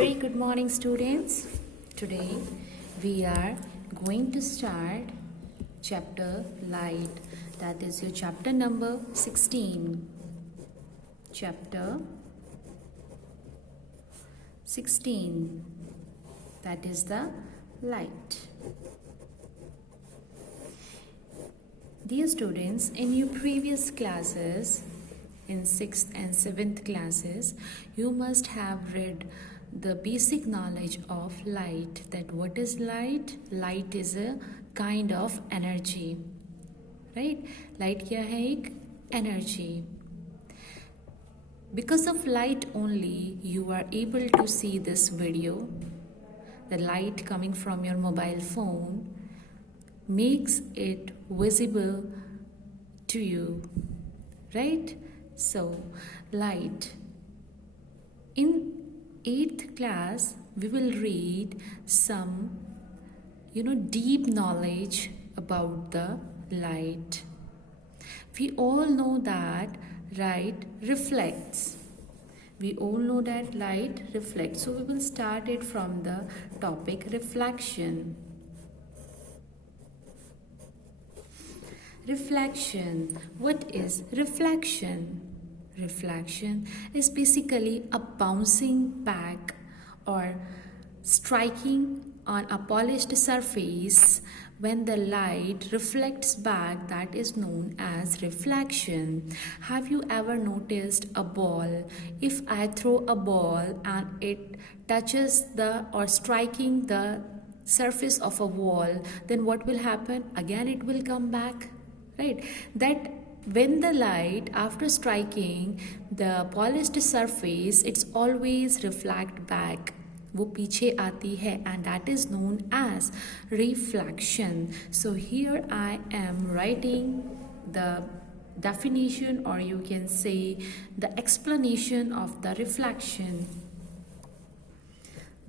Very good morning, students. Today we are going to start chapter light. That is your chapter number 16. Chapter 16. That is the light. Dear students, in your previous classes, in 6th and 7th classes, you must have read the basic knowledge of light. That what is light? Light is a kind of energy, right? Light क्या है? एक energy. Because of light only you are able to see this video. The light coming from your mobile phone makes it visible to you, right? So light. In 8th class we will read some deep knowledge about the light. We all know that light reflects. We all know that light reflects. So we will start it from the topic reflection. Reflection. What is reflection? Reflection is basically a bouncing back or striking on a polished surface when the light reflects back. That is known as reflection. Have you ever noticed a ball? If I throw a ball and it touches or striking the surface of a wall, then what will happen? Again it will come back, right? That when the light after striking the polished surface, it's always reflect back. वो पीछे आती है, and that is known as reflection. So here I am writing the definition, or you can say the explanation of the reflection.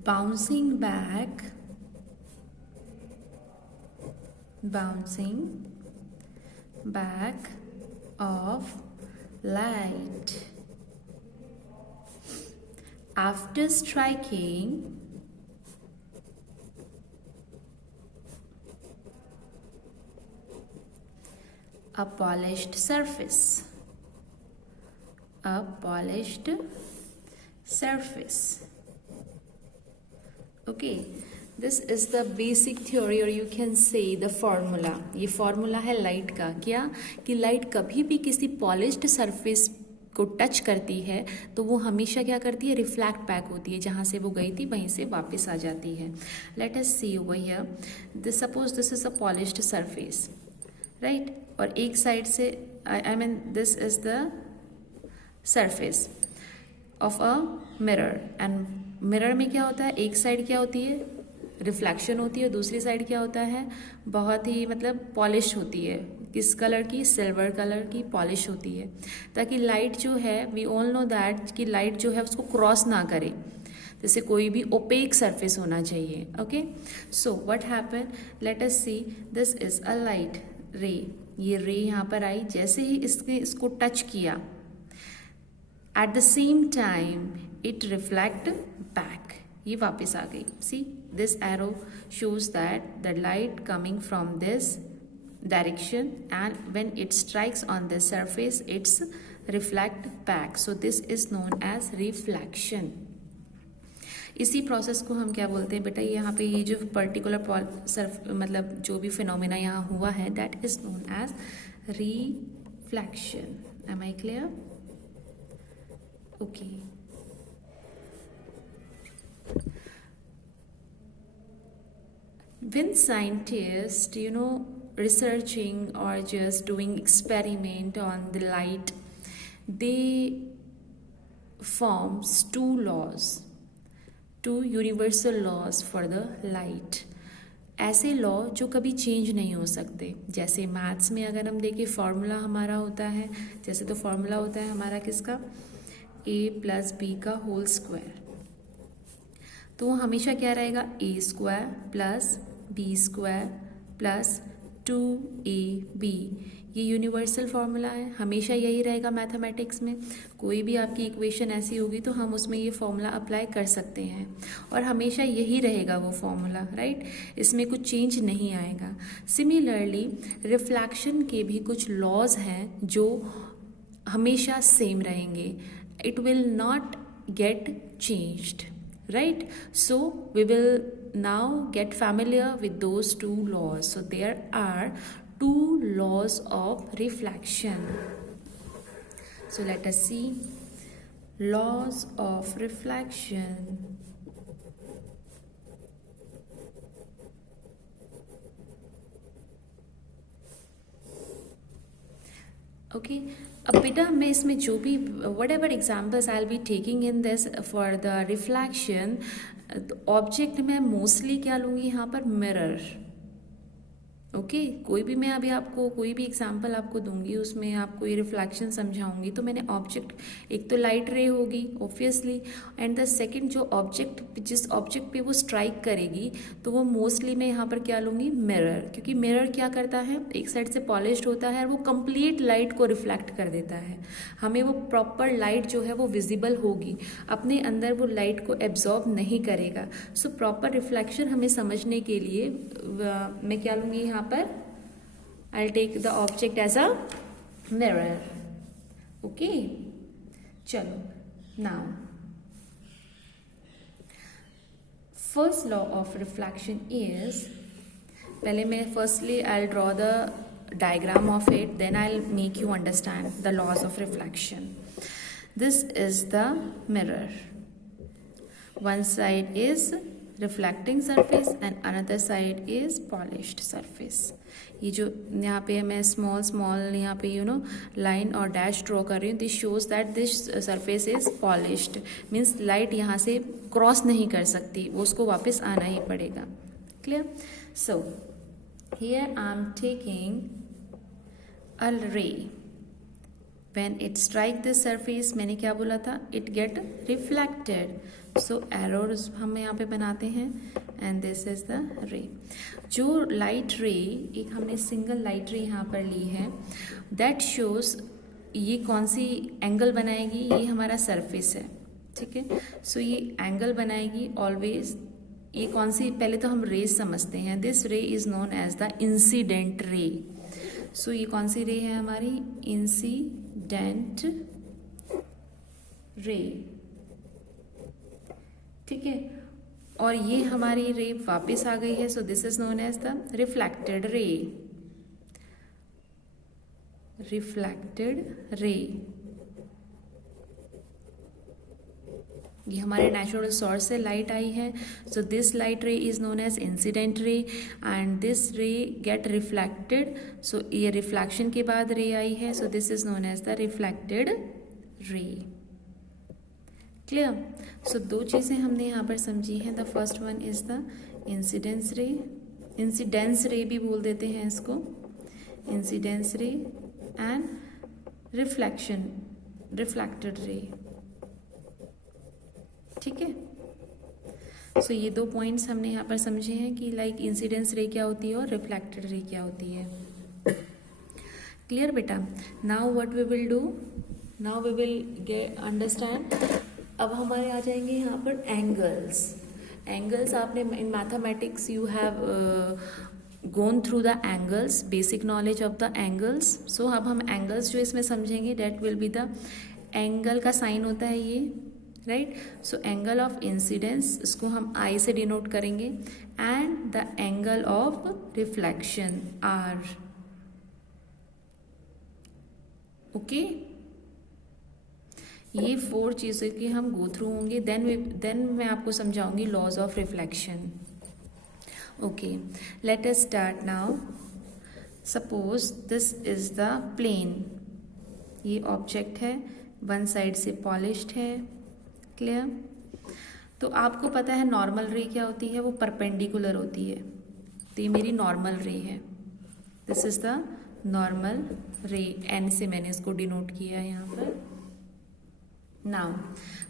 Bouncing back of light after striking a polished surface. Okay, this is the basic theory, or you can say the formula. ये formula है light का. क्या कि light कभी भी किसी polished surface को touch करती है तो वो हमेशा क्या करती है? रिफ्लैक्ट बैक होती है. जहाँ से वो गई थी वहीं से वापस आ जाती है. Let us see over here. Suppose this is a polished surface, right? और एक साइड से I mean this is the surface of a mirror, and mirror में क्या होता है? एक साइड क्या होती है? रिफ्लेक्शन होती है. दूसरी साइड क्या होता है? बहुत ही पॉलिश होती है. किस कलर की? सिल्वर कलर की पॉलिश होती है, ताकि लाइट जो है, वी ऑल नो दैट कि लाइट जो है उसको क्रॉस ना करे. जैसे कोई भी ओपेक सरफेस होना चाहिए. Okay, so what happen? Let us see. This is a light ray. ये रे यहाँ पर आई. जैसे ही इसको टच किया, at the same time it reflect back. ये वापस आ गई. सी, this arrow shows that the light coming from this direction, and when it strikes on the surface it's reflect back. So this is known as reflection. इसी process को हम क्या बोलते हैं बेटा? यहाँ पे ये जो पर्टिकुलर जो भी फिनोमेना यहाँ हुआ है, that is known as reflection. Am I clear? Okay. When scientists, researching or just doing experiment on the light, they forms two universal laws for the light. ऐसे लॉ जो कभी चेंज नहीं हो सकते. जैसे मैथ्स में अगर हम देखें, फॉर्मूला हमारा होता है, जैसे तो फॉर्मूला होता है हमारा किसका? a + b का होल स्क्वायर. तो वो हमेशा क्या रहेगा? a² + b² + 2ab. ये यूनिवर्सल फॉर्मूला है, हमेशा यही रहेगा मैथमेटिक्स में। कोई भी आपकी इक्वेशन ऐसी होगी तो हम उसमें ये फॉर्मूला अप्लाई कर सकते हैं और हमेशा यही रहेगा वो फॉर्मूला, राइट। इसमें कुछ चेंज नहीं आएगा। सिमिलरली रिफ्लेक्शन के भी कुछ लॉज हैं जो हमेशा सेम रहेंगे, it will not get changed, right? So we will now get familiar with those two laws. So there are two laws of reflection. So let us see laws of reflection. Okay अब बेटा मैं इसमें जो भी what ever examples I will be taking in this for the reflection, object में mostly क्या लूँगी यहाँ पर, मिरर। ओके कोई भी मैं अभी आपको कोई भी एग्जांपल आपको दूंगी उसमें आपको ये रिफ्लेक्शन समझाऊंगी तो मैंने ऑब्जेक्ट, एक तो लाइट रे होगी ऑब्वियसली, एंड द सेकंड जो ऑब्जेक्ट जिस ऑब्जेक्ट पे वो स्ट्राइक करेगी तो वो मोस्टली मैं यहाँ पर क्या लूँगी, मिरर, क्योंकि मिरर क्या करता है, एक साइड से पॉलिश्ड होता है और वो कंप्लीट लाइट को रिफ्लेक्ट कर देता है, हमें वो प्रॉपर लाइट जो है वो विजिबल होगी, अपने अंदर वो लाइट को एब्जॉर्ब नहीं करेगा। सो प्रॉपर रिफ्लेक्शन हमें समझने के लिए मैं क्या लूँगी यहाँ पर, I will take the object as a mirror. Okay चलो now first law of reflection is, पहले मैं firstly I will draw the diagram of it, then I'll make you understand the laws of reflection. This is the mirror. One side is reflecting surface and another side is polished surface. ये जो यहाँ पे मैं small यहाँ पे line और dash draw कर रही हूँ, this shows that this surface is polished, means light यहाँ से cross नहीं कर सकती, वो उसको वापस आना ही पड़ेगा। Clear? So here I'm taking a ray. When it strike this surface, मैंने क्या बोला था, it get reflected. So arrows हम यहाँ पे बनाते हैं and this is the ray. जो light ray, एक हमने single light ray यहाँ पर ली है, that shows ये कौन सी एंगल बनाएगी, ये हमारा सरफेस है, ठीक है। सो ये एंगल बनाएगी ऑलवेज, ये कौन सी, पहले तो हम रेज समझते हैं, this ray is known as the incident ray. So ये कौन सी रे है हमारी, इंसिडेंट रे, ठीक है। और ये हमारी रे वापस आ गई है, so this is known as the reflected ray, reflected ray. ये हमारे नेचुरल सोर्स से लाइट आई है, so this light ray is known as incident ray and this ray get reflected, so ये रिफ्लेक्शन के बाद रे आई है, so this is known as the reflected ray. Clear? So दो चीजें हमने यहाँ पर समझी हैं, the first one is the incidence ray, incidence रे भी बोल देते हैं इसको, इंसिडेंस रे एंड रिफ्लेक्शन, रिफ्लेक्टेड रे, ठीक है। सो ये दो पॉइंट्स हमने यहाँ पर समझे हैं कि लाइक इंसिडेंस रे क्या होती है और रिफ्लेक्टेड रे क्या होती है। क्लियर बेटा? Now what we will do, now we will get understand. अब हमारे आ जाएंगे यहाँ पर एंगल्स। एंगल्स आपने in mathematics you have gone through the angles, basic knowledge of the angles. So अब हम एंगल्स जो इसमें समझेंगे, that will be the angle का साइन होता है ये, right. So angle of incidence, इसको हम आई से डिनोट करेंगे, and the angle of reflection R. Okay, ये 4 चीज़ों की हम गो थ्रू होंगे, देन मैं आपको समझाऊंगी laws of reflection. Okay, let us start now. Suppose this is the plane, ये ऑब्जेक्ट है, वन साइड से पॉलिश्ड है। क्लियर? तो आपको पता है नॉर्मल रे क्या होती है, वो परपेंडिकुलर होती है, तो ये मेरी नॉर्मल रे है, दिस इज द नॉर्मल रे, एन से मैंने इसको डिनोट किया है यहाँ पर। नाउ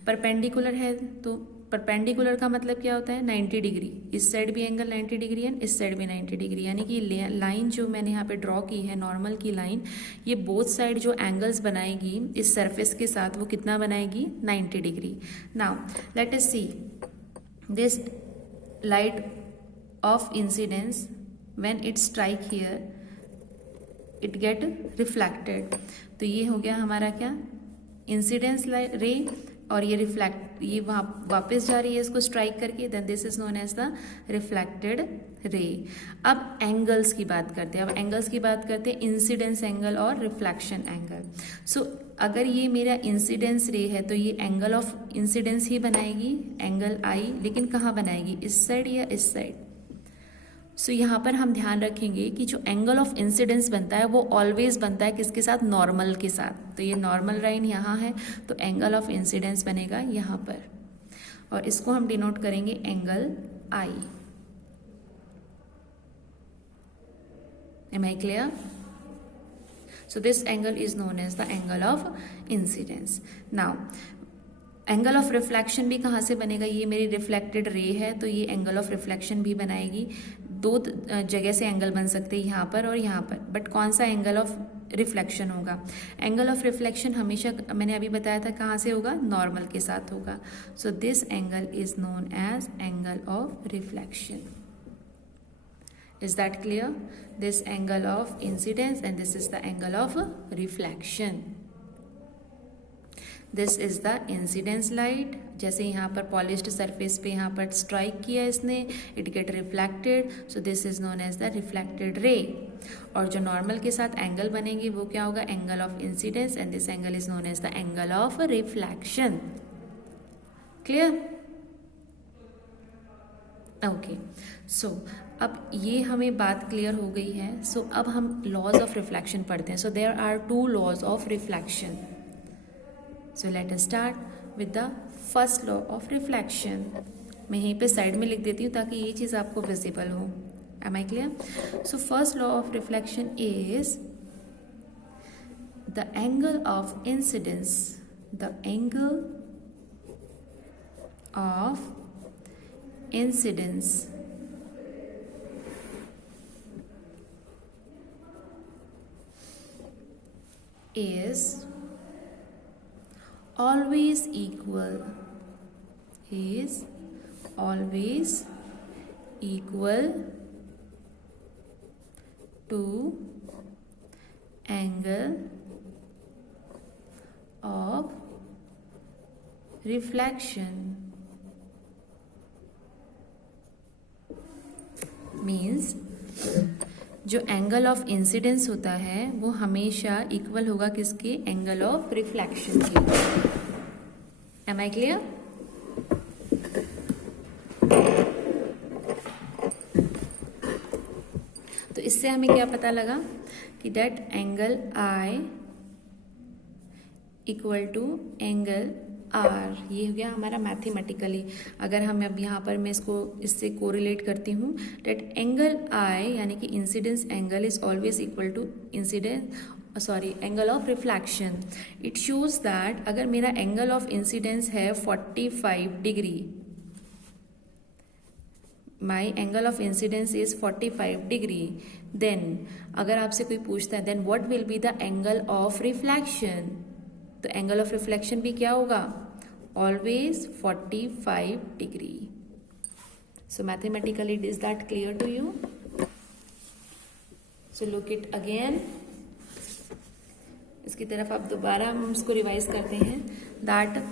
परपेंडिकुलर है तो परपेंडिकुलर का मतलब क्या होता है 90 डिग्री, इस साइड भी एंगल 90 डिग्री है, इस साइड भी 90 डिग्री, यानी कि लाइन जो मैंने यहाँ पे ड्रॉ की है नॉर्मल की लाइन, ये बोथ साइड जो एंगल्स बनाएगी इस सरफेस के साथ वो कितना बनाएगी 90 degree. Now let us see this light of incidence when it strike here it get reflected. तो ये हो गया हमारा क्या इंसिडेंस रे, और ये रिफ्लेक्ट ये वहाँ वापस जा रही है इसको स्ट्राइक करके, then this is known as the reflected ray. अब एंगल्स की बात करते हैं, अब एंगल्स की बात करते हैं इंसिडेंस एंगल और रिफ्लेक्शन एंगल। सो अगर ये मेरा इंसिडेंस रे है तो ये एंगल ऑफ इंसिडेंस ही बनाएगी एंगल आई, लेकिन कहाँ बनाएगी इस साइड या इस साइड। सो यहाँ पर हम ध्यान रखेंगे कि जो एंगल ऑफ इंसिडेंस बनता है वो ऑलवेज बनता है किसके साथ नॉर्मल के साथ। तो ये नॉर्मल लाइन यहाँ है तो एंगल ऑफ इंसिडेंस बनेगा यहाँ पर, और इसको हम डिनोट करेंगे angle I. Am I clear? So this angle is known as the angle of incidence. Now angle of reflection भी कहाँ से बनेगा, ये मेरी रिफ्लेक्टेड रे है तो ये एंगल ऑफ रिफ्लेक्शन भी बनाएगी। दो जगह से एंगल बन सकते हैं यहाँ पर और यहाँ पर, बट कौन सा एंगल ऑफ रिफ्लेक्शन होगा। एंगल ऑफ रिफ्लेक्शन हमेशा मैंने अभी बताया था कहाँ से होगा नॉर्मल के साथ होगा। So this angle is known as angle of reflection. Is that clear? This angle of incidence and this is the angle of reflection. This is the incidence light. जैसे यहाँ पर पॉलिश्ड सरफेस पे यहाँ पर strike किया इसने, it get reflected, so this is known as the reflected ray. और जो नॉर्मल के साथ एंगल बनेंगे वो क्या होगा angle of incidence, and this angle is known as the angle of reflection. Clear? Okay, so अब ये हमें बात क्लियर हो गई है। सो अब हम लॉज ऑफ रिफ्लेक्शन पढ़ते हैं। So there are two laws of reflection. So let us start with the first law of reflection. मैं यहीं पे साइड में लिख देती हूँ ताकि ये चीज़ आपको विजिबल हो। Am I clear? So first law of reflection is the angle of incidence, the angle of incidence is always equal to angle of reflection। Means जो एंगल ऑफ इंसिडेंस होता है वो हमेशा इक्वल होगा किसके एंगल ऑफ रिफ्लेक्शन के। Am I clear? तो इससे हमें क्या पता लगा कि that angle I equal to angle R, ये हो गया हमारा मैथमेटिकली। अगर हम अब यहाँ पर मैं इससे कोरिलेट करती हूँ डेट एंगल आई यानी कि incidence angle is always equal to angle of reflection. It shows that अगर मेरा एंगल ऑफ इंसिडेंस है 45 degree, my angle of incidence is 45 degree, then अगर आपसे कोई पूछता है then what will be the angle of reflection, तो angle of reflection भी क्या होगा always 45 degree. So mathematically is that clear to you? So look it again, इसकी तरफ आप दोबारा हम इसको रिवाइज करते हैं that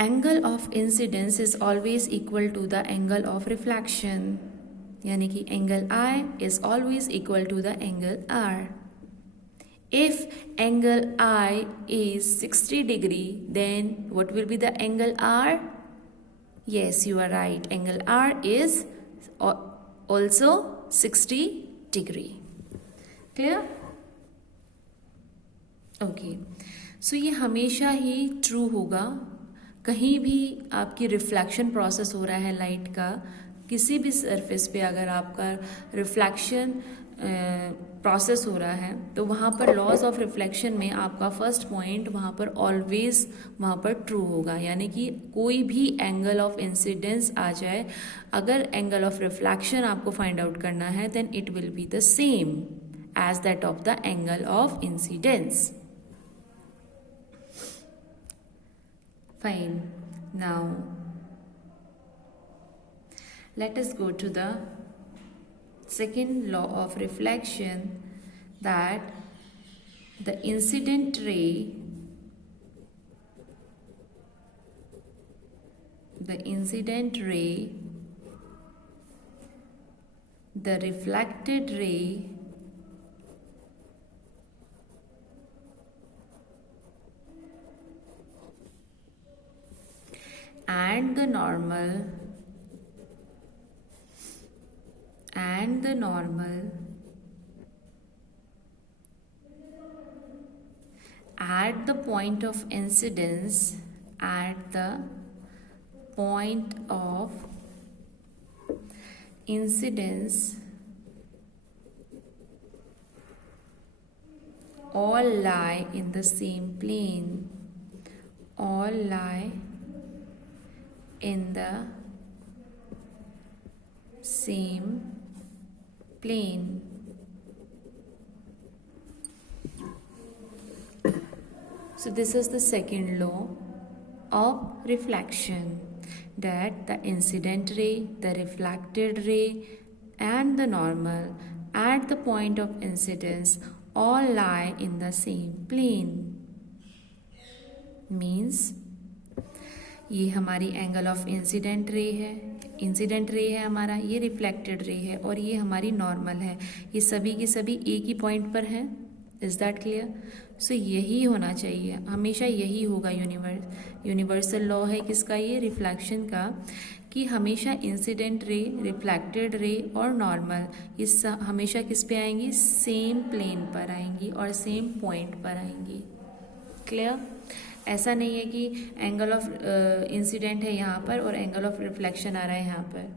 angle of incidence is always equal to the angle of reflection, यानी कि angle I is always equal to the angle R. If angle I is 60 degree, then what will be the angle R? Yes, you are right. Angle R is also 60 degree. Clear? Okay. So ये हमेशा ही true होगा। कहीं भी आपकी reflection process हो रहा है light का, किसी भी सरफेस पे अगर आपका रिफ्लेक्शन प्रोसेस हो रहा है, तो वहाँ पर लॉज ऑफ रिफ्लेक्शन में आपका फर्स्ट पॉइंट वहाँ पर ऑलवेज वहाँ पर ट्रू होगा, यानी कि कोई भी एंगल ऑफ इंसिडेंस आ जाए, अगर एंगल ऑफ रिफ्लेक्शन आपको फाइंड आउट करना है then it will be the same as that of the angle of incidence. Fine. Now let us go to the second law of reflection, that the incident ray, the reflected ray and the normal at the point of incidence, all lie in the same plane, So this is the second law of reflection, that the incident ray, the reflected ray and the normal at the point of incidence all lie in the same plane. Means ये हमारी angle of incident ray है हमारा, ये reflected ray है और ये हमारी normal है, ये सभी के सभी एक ही पॉइंट पर है. Is that clear? सो यही होना चाहिए, हमेशा यही होगा. यूनिवर्सल लॉ है किसका? ये रिफ्लेक्शन का, कि हमेशा इंसिडेंट रे, रिफ्लेक्टेड रे और नॉर्मल ये हमेशा किस पे आएंगी? सेम प्लेन पर आएंगी और सेम पॉइंट पर आएंगी. क्लियर? ऐसा नहीं है कि एंगल ऑफ इंसिडेंट है यहाँ पर और एंगल ऑफ रिफ्लेक्शन आ रहा है यहाँ पर,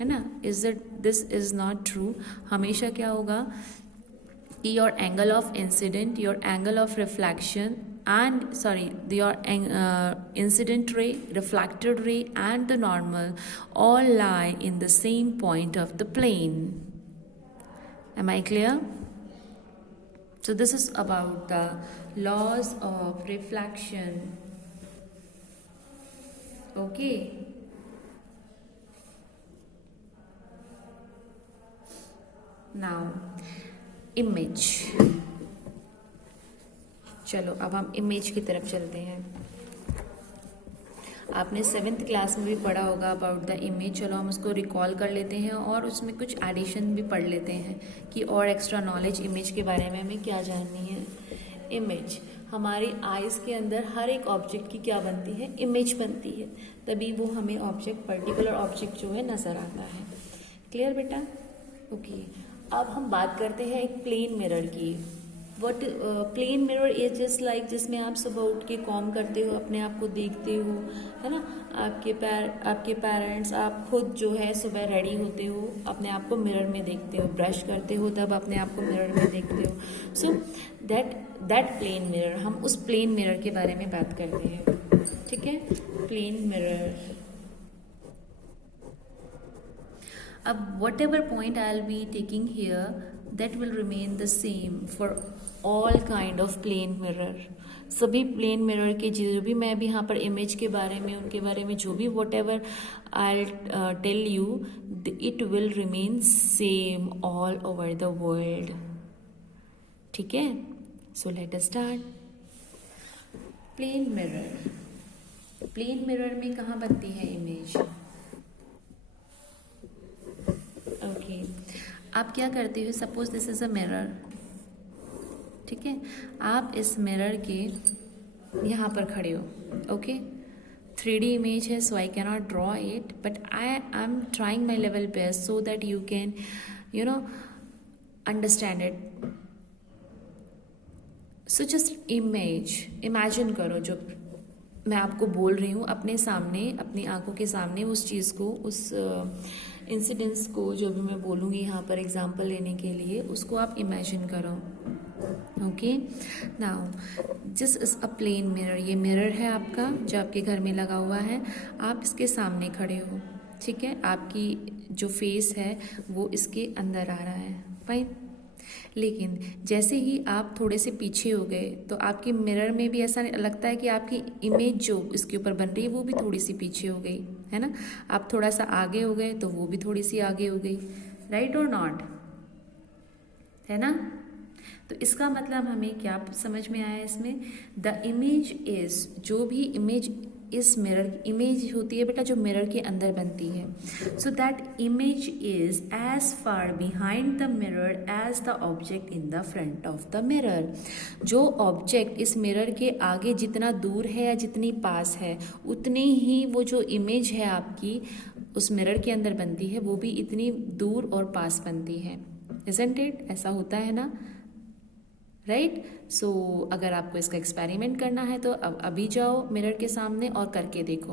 है ना? This is not true. हमेशा क्या होगा? Your angle of incident, your angle of reflection your incident ray, reflected ray and the normal all lie in the same point of the plane. Am I clear? So this is about the laws of reflection. Okay. Now image. चलो अब हम image की तरफ चलते हैं. आपने 7th class में भी पढ़ा होगा अबाउट द इमेज. चलो हम उसको रिकॉल कर लेते हैं और उसमें कुछ एडिशन भी पढ़ लेते हैं कि और एक्स्ट्रा नॉलेज इमेज के बारे में हमें क्या जाननी है. इमेज हमारी आइज़ के अंदर हर एक ऑब्जेक्ट की क्या बनती है? इमेज बनती है, तभी वो हमें ऑब्जेक्ट, पर्टिकुलर ऑब्जेक्ट जो है नज़र आता है. क्लियर बेटा? ओके. अब हम बात करते हैं एक प्लेन मिरर की. What plane mirror is just like जिसमें आप सुबह उठ के कॉम करते हो, अपने आप को देखते हो, है ना? आपके पेरेंट्स, आप खुद जो है सुबह रेडी होते हो, अपने आप को मिरर में देखते हो, ब्रश करते हो तब अपने आप को मिरर में देखते हो. सो दैट प्लेन मिरर, हम उस प्लेन मिरर के बारे में बात करते हैं. ठीक है? Plane mirror. अब whatever point I'll be taking here, that will remain the same for all kind of plane mirror. सभी प्लेन मिरर के जो भी मैं अभी यहाँ पर इमेज के बारे में, उनके बारे में जो भी whatever I'll tell you, it will remain same all over the world. ठीक है? So let us start. Plane mirror. Plane mirror में कहाँ बनती है इमेज? ओके. आप क्या करते हो? Suppose this is a mirror. ठीक है? आप इस मिरर के यहाँ पर खड़े हो. ओके. 3D इमेज है, so I can not draw it, but I am trying my level best so that you can understand it. So just imagine करो, जो मैं आपको बोल रही हूँ अपने सामने, अपनी आंखों के सामने उस चीज़ को, उस इंसिडेंट्स को जो भी मैं बोलूँगी यहाँ पर एग्जांपल लेने के लिए, उसको आप इमेजिन करो। ओके, नाउ जिस इज अ प्लेन मिरर, ये मिरर है आपका जो आपके घर में लगा हुआ है, आप इसके सामने खड़े हो, ठीक है, आपकी जो फेस है वो इसके अंदर आ रहा है, फाइन। लेकिन जैसे ही आप थोड़े से पीछे हो गए तो आपके मिरर में भी ऐसा लगता है कि आपकी इमेज जो इसके ऊपर बन रही है वो भी थोड़ी सी पीछे हो गई, है ना। आप थोड़ा सा आगे हो गए तो वो भी थोड़ी सी आगे हो गई, राइट और नॉट, है ना। तो इसका मतलब हमें क्या समझ में आया इसमें, द इमेज इज, जो भी इमेज इस मिरर, इमेज होती है बेटा जो मिरर के अंदर बनती है, so that image is as far behind the mirror as the object in the front of the mirror. जो ऑब्जेक्ट इस मिरर के आगे जितना दूर है या जितनी पास है, उतनी ही वो जो इमेज है आपकी उस मिरर के अंदर बनती है, वो भी इतनी दूर और पास बनती है, इजंट इट, ऐसा होता है ना, राइट। सो अगर आपको इसका एक्सपेरिमेंट करना है तो अब अभी जाओ मिरर के सामने और करके देखो।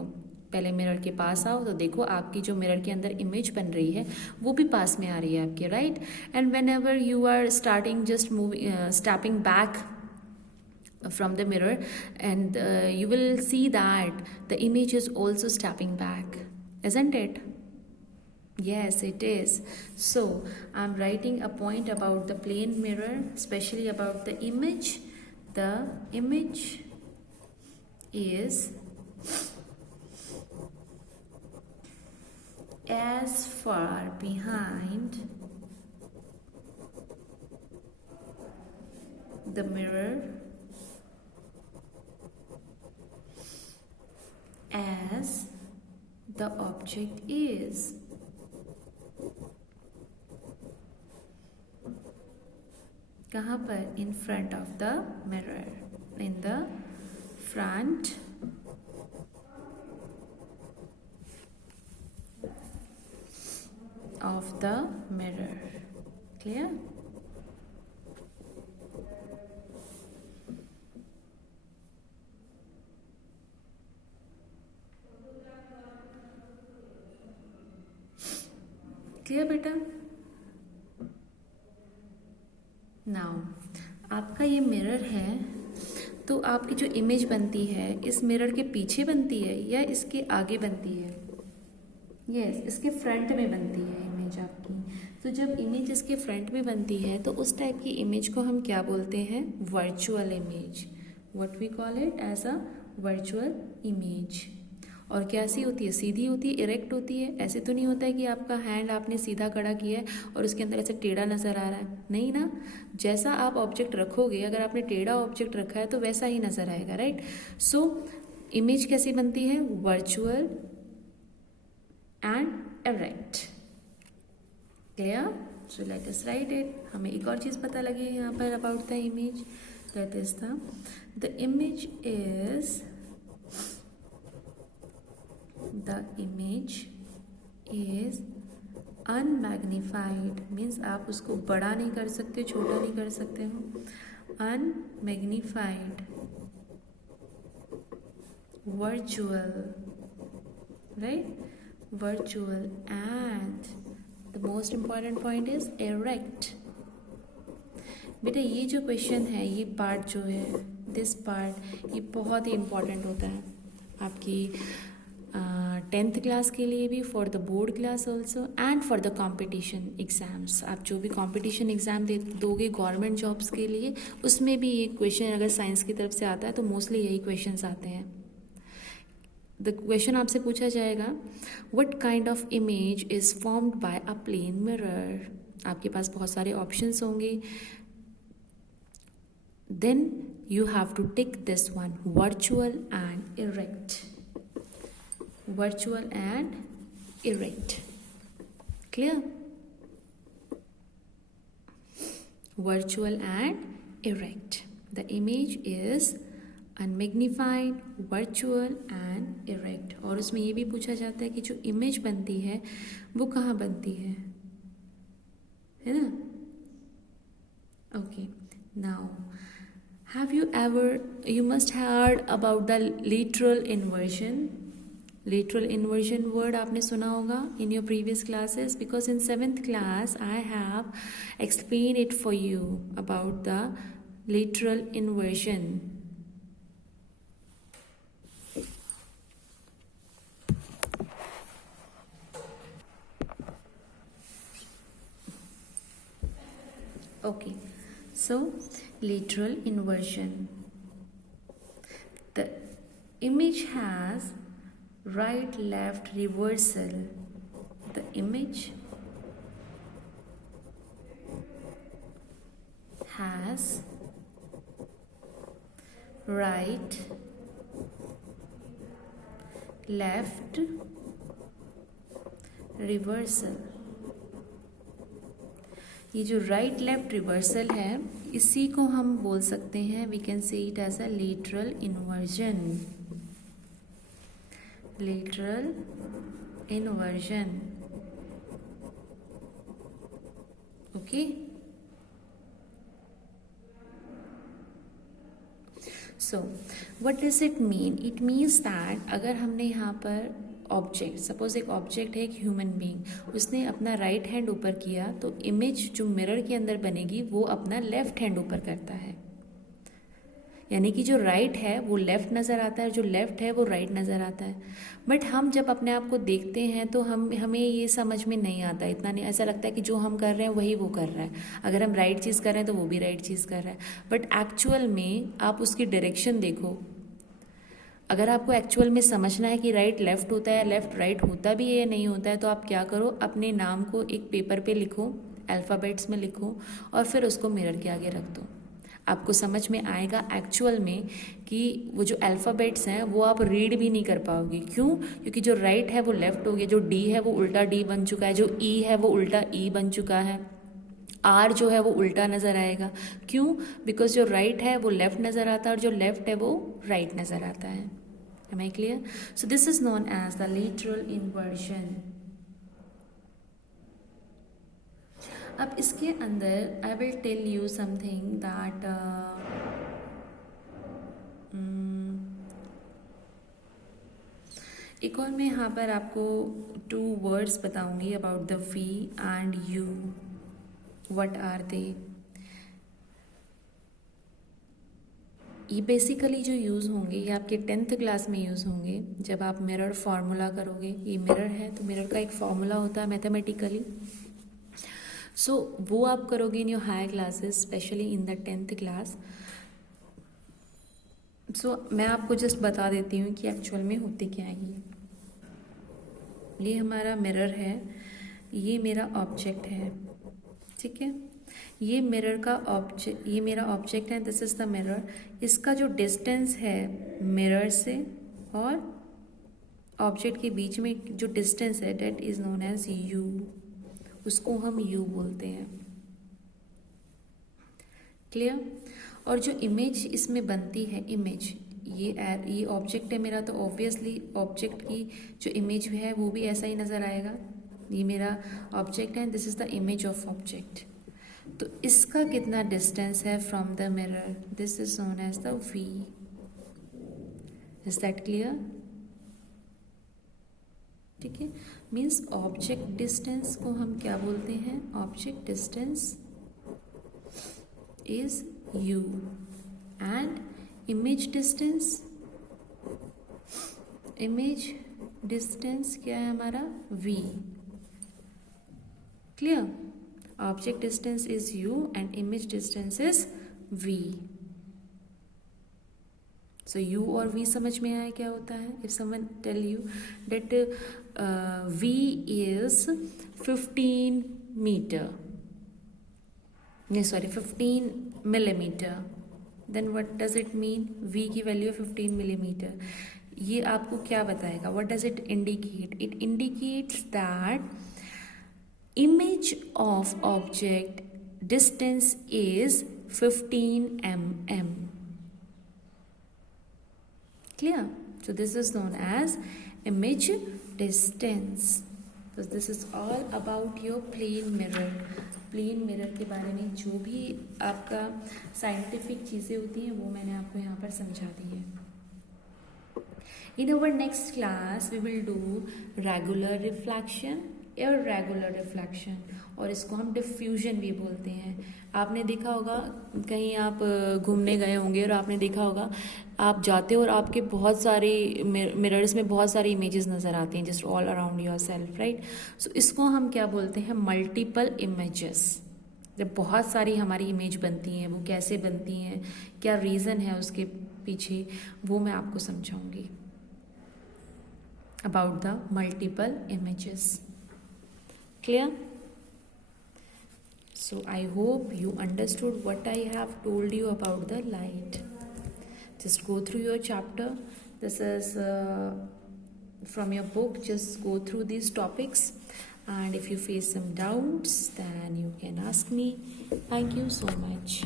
पहले मिरर के पास आओ तो देखो आपकी जो मिरर के अंदर इमेज बन रही है वो भी पास में आ रही है आपके, right. And whenever you are starting just moving stepping back from the mirror, and you will see that the image is also stepping back, isn't it? Yes, it is. So I'm writing a point about the plane mirror, especially about the image. The image is as far behind the mirror as the object is. कहाँ पर, in front of the mirror, in the front of the mirror, clear? Clear बेटा। Now आपका ये mirror है, तो आपकी जो image बनती है इस मिरर के पीछे बनती है या इसके आगे बनती है? यस, इसके फ्रंट में बनती है इमेज आपकी। तो जब इमेज इसके फ्रंट में बनती है तो उस टाइप की इमेज को हम क्या बोलते हैं, virtual image. What we call it as a virtual image. और कैसी होती है, सीधी होती है, इरेक्ट होती है। ऐसे तो नहीं होता है कि आपका हैंड आपने सीधा खड़ा किया है और उसके अंदर ऐसे टेढ़ा नज़र आ रहा है, नहीं ना। जैसा आप ऑब्जेक्ट रखोगे, अगर आपने टेढ़ा ऑब्जेक्ट रखा है तो वैसा ही नज़र आएगा, राइट। सो इमेज कैसी बनती है, virtual and erect, clear. So let us right it. हमें एक और चीज़ पता लगी है यहाँ पर about the image, that is the image is, the image is unmagnified, means आप उसको बड़ा नहीं कर सकते, छोटा नहीं कर सकते हो। unmagnified, virtual, right, virtual, and the most important point is erect। बेटा ये जो क्वेश्चन है, ये पार्ट जो है, दिस पार्ट, ये बहुत ही इम्पॉर्टेंट होता है आपकी 10th क्लास के लिए भी, for the board class also, and for the competition exams. आप जो भी कॉम्पिटिशन एग्ज़ाम दोगे गवर्नमेंट जॉब्स के लिए, उसमें भी ये क्वेश्चन अगर साइंस की तरफ से आता है तो मोस्टली यही क्वेश्चंस आते हैं। द क्वेश्चन आपसे पूछा जाएगा, what kind of image is formed by a plane mirror. आपके पास बहुत सारे ऑप्शंस होंगे, then you have to tick this one, virtual and erect, virtual and erect, clear, virtual and erect, the image is unmagnified, virtual and erect। और उसमें ये भी पूछा जाता है कि जो इमेज बनती है वो कहाँ बनती है ना। Okay, now have you ever, you must heard about the literal inversion, Lateral inversion word आपने सुना होगा in your previous classes, because in 7th class I have explained it for you about the lateral inversion. Okay, so lateral inversion. The image has right left reversal. The image has right left reversal. ये जो right left reversal है, इसी को हम बोल सकते हैं, we can say it as a lateral inversion. Lateral inversion. Okay. So what does it mean? It means that अगर हमने यहाँ पर ऑब्जेक्ट, सपोज एक ऑब्जेक्ट है, एक ह्यूमन बीइंग, उसने अपना राइट हैंड ऊपर किया, तो इमेज जो मिरर के अंदर बनेगी वो अपना लेफ्ट हैंड ऊपर करता है. यानी कि जो राइट है वो लेफ्ट नज़र आता है, जो लेफ्ट है वो राइट नज़र आता है. बट हम जब अपने आप को देखते हैं तो हमें ये समझ में नहीं आता, इतना नहीं, ऐसा लगता है कि जो हम कर रहे हैं वही वो कर रहा है. अगर हम राइट चीज़ कर रहे हैं तो वो भी राइट चीज़ कर रहा है. बट एक्चुअल में आप उसकी डायरेक्शन देखो. अगर आपको एक्चुअल में समझना है कि राइट लेफ्ट होता है, लेफ्ट राइट होता भी है या नहीं होता है, तो आप क्या करो, अपने नाम को एक पेपर पे लिखो, अल्फ़ाबेट्स में लिखो, और फिर उसको मिरर के आगे रख दो. आपको समझ में आएगा एक्चुअल में कि वो जो अल्फ़ाबेट्स हैं वो आप रीड भी नहीं कर पाओगे. क्यों? क्योंकि जो राइट है वो लेफ्ट हो गया, जो डी है वो उल्टा डी बन चुका है, जो ई है वो उल्टा ई बन चुका है, आर जो है वो उल्टा नज़र आएगा. क्यों? बिकॉज जो राइट है वो लेफ्ट नज़र आता है और जो लेफ्ट है वो राइट नज़र आता है. Am I clear? So this is known as the lateral inversion. अब इसके अंदर I will tell you something that एक और मैं यहाँ पर आपको 2 words बताऊंगी about the we and you. What are they? ये बेसिकली जो यूज़ होंगे ये आपके 10th क्लास में यूज़ होंगे जब आप मिरर फार्मूला करोगे. ये मिरर है तो मिरर का एक फार्मूला होता है मैथमेटिकली. सो वो आप करोगे in your higher classes, specially in the 10th class. So मैं आपको जस्ट बता देती हूँ कि एक्चुअल में होते क्या है. ये हमारा मिरर है, ये मेरा ऑब्जेक्ट है, ठीक है. ये मिरर का ऑब्जेक्ट, ये मेरा ऑब्जेक्ट है, दिस इज़ द मिरर. इसका जो डिस्टेंस है मिरर से और ऑब्जेक्ट के बीच में जो डिस्टेंस है that is known as u. उसको हम यू बोलते हैं. क्लियर? और जो इमेज इसमें बनती है, इमेज, ये ऑब्जेक्ट है मेरा, तो ऑब्वियसली ऑब्जेक्ट की जो इमेज है वो भी ऐसा ही नज़र आएगा. ये मेरा ऑब्जेक्ट है, this is the image of object. तो इसका कितना डिस्टेंस है from the mirror? This is known as the v. Is that clear? ठीक है. मीन्स ऑब्जेक्ट डिस्टेंस को हम क्या बोलते हैं? Object distance is u and image distance, image distance क्या है हमारा? V. Clear? Object distance is u and image distance is v. So u और v समझ में आया क्या होता है? If someone tell you that v is 15 meter, no sorry 15 millimeter, then what does it mean? v की value 15 millimeter. ये आपको क्या बताएगा? What does it indicate? It indicates that image of object distance is 15 mm. Clear? So this is known as image distance. So this is all about your plane mirror. Plane mirror के बारे में जो भी आपका scientific चीज़ें होती हैं वो मैंने आपको यहाँ पर समझा दी है. In our next class we will do regular reflection, irregular reflection, और इसको हम डिफ्यूजन भी बोलते हैं। आपने देखा होगा कहीं आप घूमने गए होंगे और आपने देखा होगा आप जाते हो और आपके बहुत सारे मिरर्स में बहुत सारी इमेजेस नज़र आती हैं just all around your self, right. So इसको हम क्या बोलते हैं, मल्टीपल इमेजेस। जब बहुत सारी हमारी इमेज बनती हैं, वो कैसे बनती हैं, क्या रीज़न है उसके पीछे, वो मैं आपको समझाऊंगी about the multiple images. Clear? So I hope you understood what I have told you about the light. Just go through your chapter. This is from your book. Just go through these topics, and if you face some doubts then you can ask me. Thank you so much.